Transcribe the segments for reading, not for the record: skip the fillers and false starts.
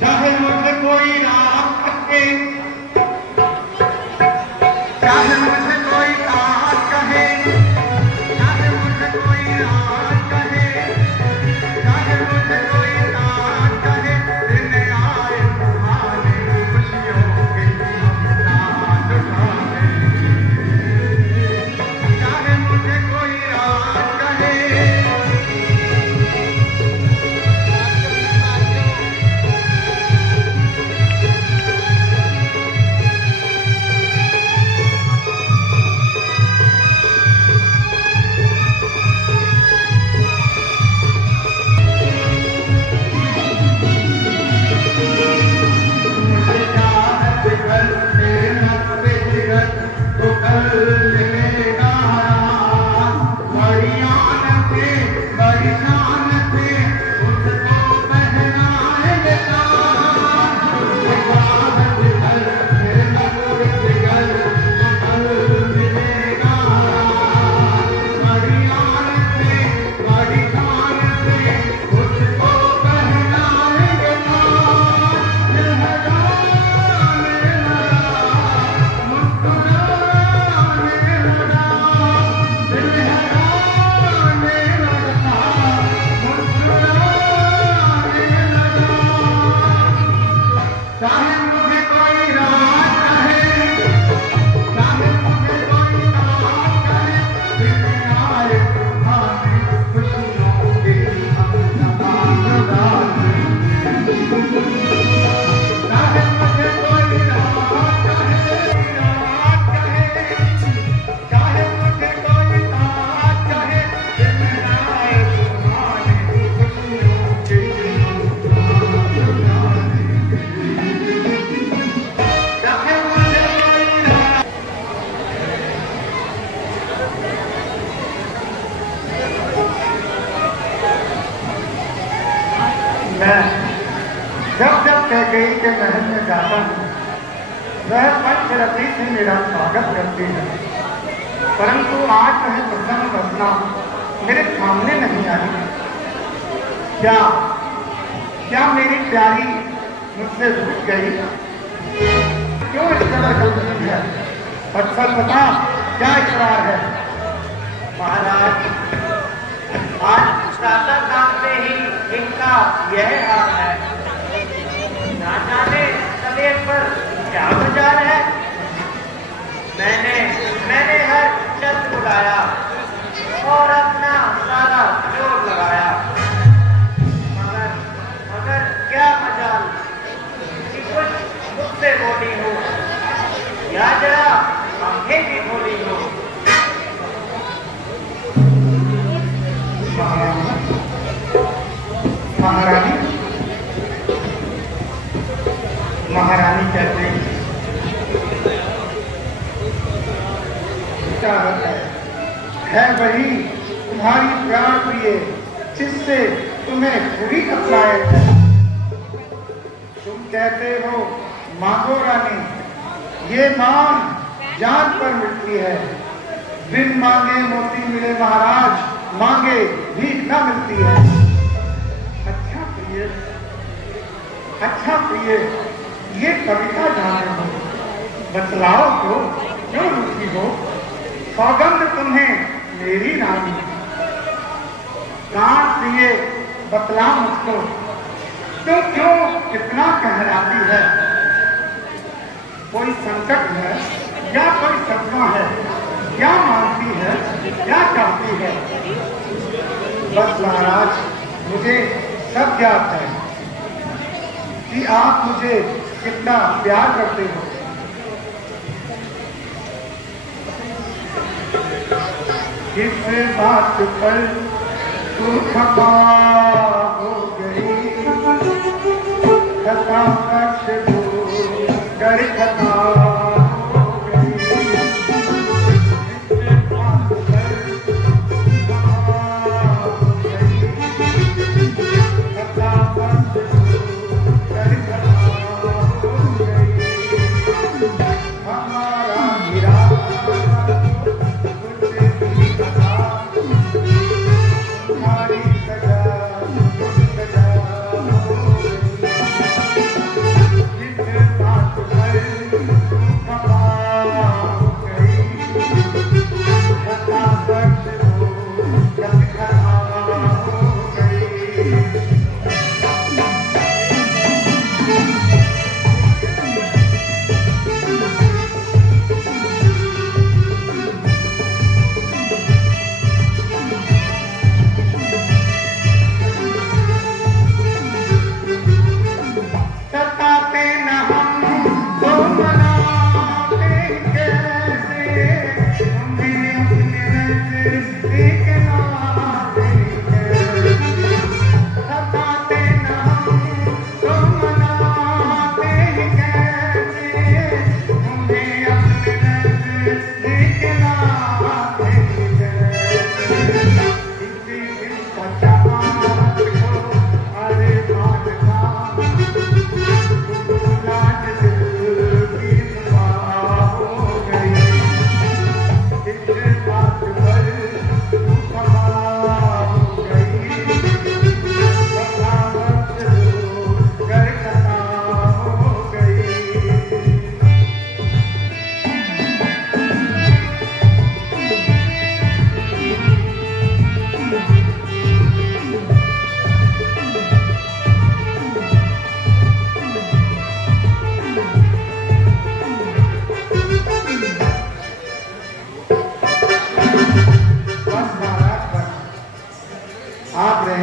चाहे मुझे कोई रात कहे, चाहे मुझे कोई रात कहे, चाहे मुझे कोई रात कहे, चाहे मुझे कोई रात कहे, दिन आए तुम्हारे खुशियों के हम चांद उठाए। चाहे मुझे कोई रात कहे, जब जब कैकेयी के महल में जाता हूँ, वह पंचरथी से मेरा स्वागत करती है, परंतु आज वह प्रसन्न वदना मेरे सामने नहीं आई। क्या क्या मेरी प्यारी मुझसे रुक गई? क्यों इस कदर गलती है? और सच बता, क्या इकरार है? महाराज, आज प्रातः काल से ही इनका यह हाल है। ना जाने सवेर पर क्या मजाल है। मैंने हर चंद बुलाया और अपना सारा जोर लगाया, मगर क्या मजाल कि कुछ मुझसे बोली हो या जरा आंखें भी बोली हो। महारानी कहते है वही तुम्हारी प्राण प्रिय जिससे तुम्हें पूरी अपनाए। तुम कहते हो मांगो रानी, ये मांग जान पर मिलती है। बिन मांगे मोती मिले महाराज, मांगे भीख न मिलती है। अच्छा प्रिय, ये कविता जाने हो, बतलाओ तो क्यों रुकी हो? सौगंध तुम्हें मेरी रानी, प्राण प्रिय बतला मुझको, तो क्यों कितना कहलाती है? कोई संकट है या कोई सपना है? क्या मांगती है, क्या चाहती है? बस महाराज, मुझे सब ज्ञात है कि आप मुझे कितना प्यार करते हो। किस बात पर तू खफा हो गई, खता कश कर खता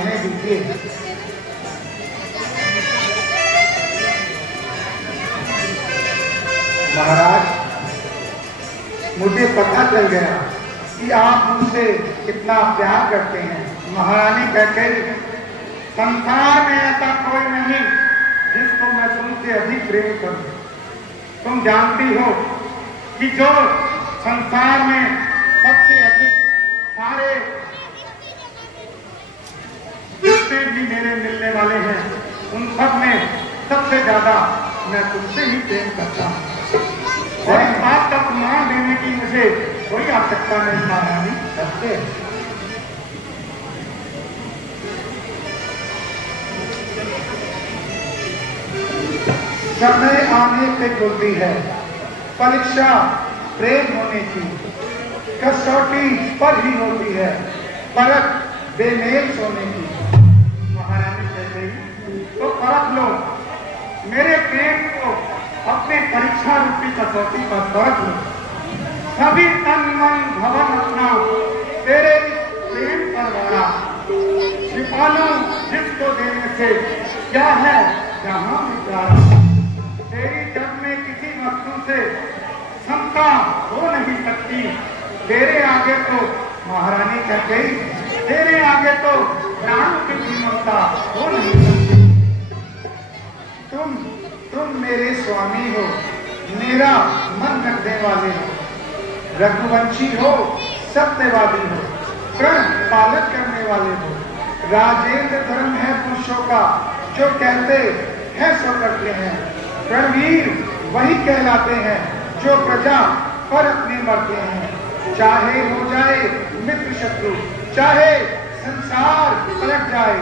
रहने दीजिए। महाराज, मुझे पता चल गया कि आप मुझसे कितना प्यार करते हैं। महारानी कैकेयी, संसार में ऐसा कोई नहीं जिसको मैं तुमसे अधिक प्रेम करूं। तुम जानती हो कि जो संसार में सबसे अधिक सारे जितने भी मेरे मिलने वाले हैं उन सब में सबसे ज्यादा मैं तुमसे ही प्रेम करता हूँ, और इस बात का प्रमाण देने की मुझे कोई आवश्यकता नहीं महारानी। सत्य समय आने पे खुलती है परीक्षा प्रेम होने की, कसौटी पर ही होती है परख बेमेल सोने की। महारानी कैकेयी, तो परख लो मेरे प्रेम को, अपने परीक्षा रूपी कसौटी पर परख लो। सभी तन मन भवन अपना तेरे प्रेम पर वाला, छिपा लो जिसको देने से क्या है जहां भी प्यारा। तेरी जग में किसी वस्तु से समता हो नहीं सकती, तेरे आगे तो महारानी कैकेयी, तेरे आगे तो प्राण की ममता हो नहीं सकती। तुम मेरे स्वामी हो, मेरा मन रखने वाले हो, रघुवंशी हो, सत्यवादी हो, प्रण पालन करने वाले हो। राजेंद्र धर्म है पुरुषों का, जो कहते हैं सो करते हैं। रणवीर वही कहलाते हैं जो प्रजा पर अपने मरते हैं। चाहे हो जाए मित्र शत्रु, चाहे संसार पलट जाए,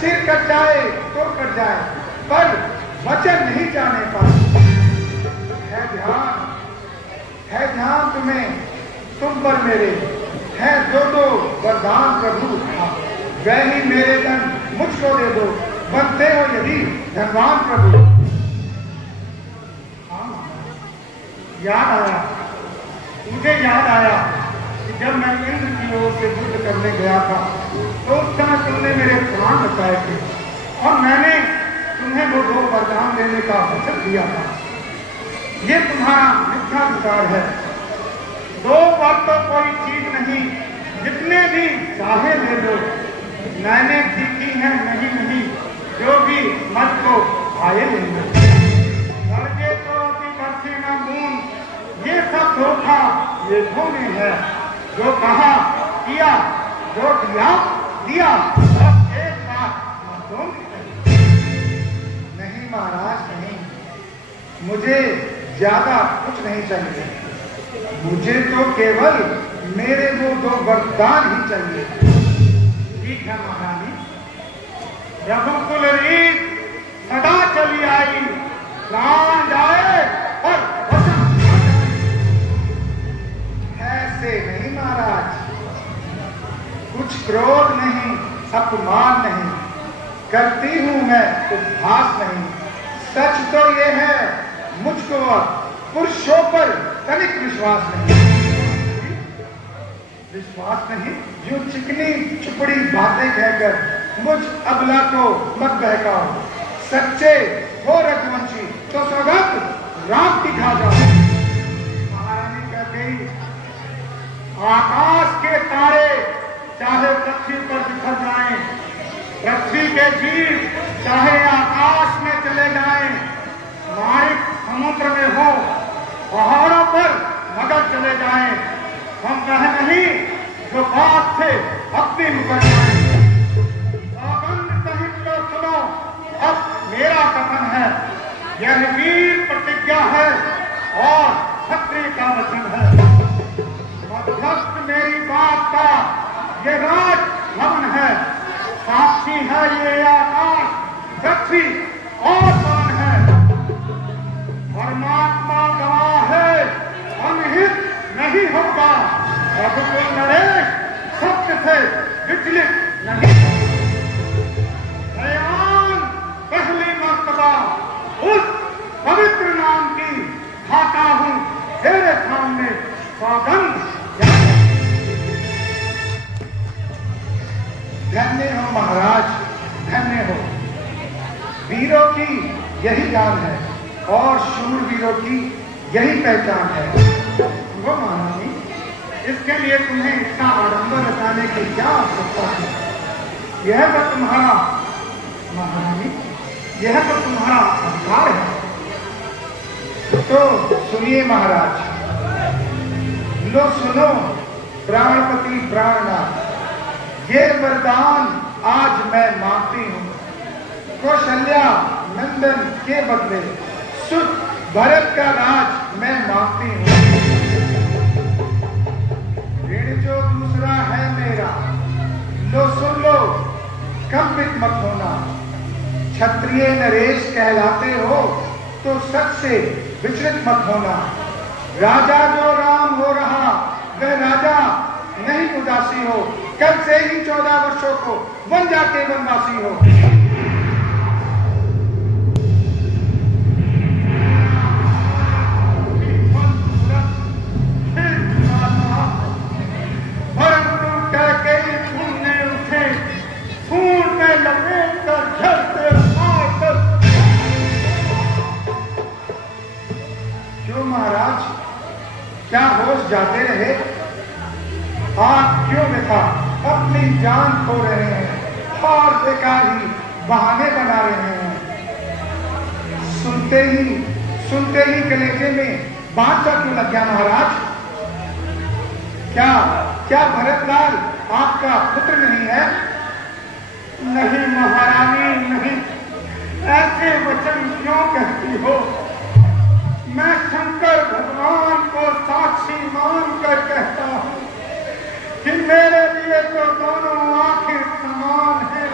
सिर कट जाए तो कट जाए, पर वचन नहीं जाने पर। है ध्यान तुम्हें, तुम पर मेरे है दो वरदान प्रभु, वह ही मेरे धन मुझको दे दो, बनते हो यदि धनवान प्रभु। मुझे याद आया कि जब मैं इंद्र की ओर से युद्ध करने गया था तो उस समय तुमने मेरे प्राण बचाए थे, और मैंने तुम्हें वो 2 वरदान देने का वचन दिया था। ये तुम्हारा मिथ्या विचार है। 2 वर तो कोई चीज नहीं, जितने भी चाहे ले लो। मैंने सीखी है नहीं, जो भी मत को आए ले लो। लड़के तो अति बरसी न बूंद, ये सब धोखा ये धोने है। जो कहा किया, जो दिया, बस एक बात नहीं महाराज, नहीं। मुझे ज्यादा कुछ नहीं चाहिए, मुझे तो केवल मेरे वो 2 वरदान ही चाहिए। ठीक है महारानी, रघुकुल रीत सदा चली आई, प्राण जाए और ऐसे नहीं महाराज, कुछ क्रोध नहीं, अपमान नहीं करती हूं मैं, उपहास नहीं। सच तो ये है मुझको पुरुषों पर तनिक विश्वास नहीं। विश्वास नहीं, यूं चिकनी चुपड़ी बातें कहकर मुझ अबला को मत बहकाओ। सच्चे हो रघुवंशी तो सौगंध राम की खा जाओ। महारानी कैकेयी, आकाश के तारे चाहे पृथ्वी पर बिखर जाएं, पृथ्वी के जीव चाहे आकाश में चले जाएं, माइक समुद्र में हो, पहाड़ों पर मगर चले जाएं, हम कह नहीं जो बात से अपनी मुकर जाएं। सौगंध सहित तो सुनो, अब मेरा कथन है, यह वीर प्रतिज्ञा है और क्षत्रिय का वचन है। मध्यस्थ मेरी बात का ये राज भवन है, साक्षी है ये आकाश, पृथ्वी और मान है। परमात्मा गवाह है, अनहित नहीं होगा। रघुकुल नरेश सत्य से विचलित नहीं। दयान पहली मर्तबा उस पवित्र नाम की खाता हूं तेरे सामने सौगंध। धन्य हो महाराज। वीरों की यही जान है और शूरवीरों की यही पहचान है। वो महारानी, इसके लिए तुम्हें इतना आडंबर रचाने की क्या आवश्यकता है? यह तो तुम्हारा महारानी, यह तो तुम्हारा अधिकार है। तो सुनिए महाराज, लो सुनो प्राणपति प्राणनाथ, ये वरदान आज मैं मांगती हूँ। कौशल्या नंदन के बदले सुत भरत का राज मैं मांगती हूँ। ऋण जो दूसरा है मेरा, लो सुन लो, कंपित मत होना। क्षत्रिय नरेश कहलाते हो तो सच से विचलित मत होना। राजा जो राम हो रहा, वह राजा नहीं उदासी हो। कल से ही 14 वर्षों को वन जाके वनवासी हो। परंतु कैकेयी तुमने उसे खून में लपेट कर घर से मारकर। क्यों महाराज, क्या होश जाते रहे? आप क्यों व्यथा अपनी जान खो रहे हैं और बेकार ही बहाने बना रहे हैं? सुनते ही कलेजे में बांसा क्यों लग गया महाराज? क्या भरतलाल आपका पुत्र नहीं है? नहीं महारानी नहीं, ऐसे वचन क्यों कहती हो? मैं शंकर भगवान को साक्षी मानकर कहता हूं कि मेरे लिए तो दोनों आंखें समान हैं।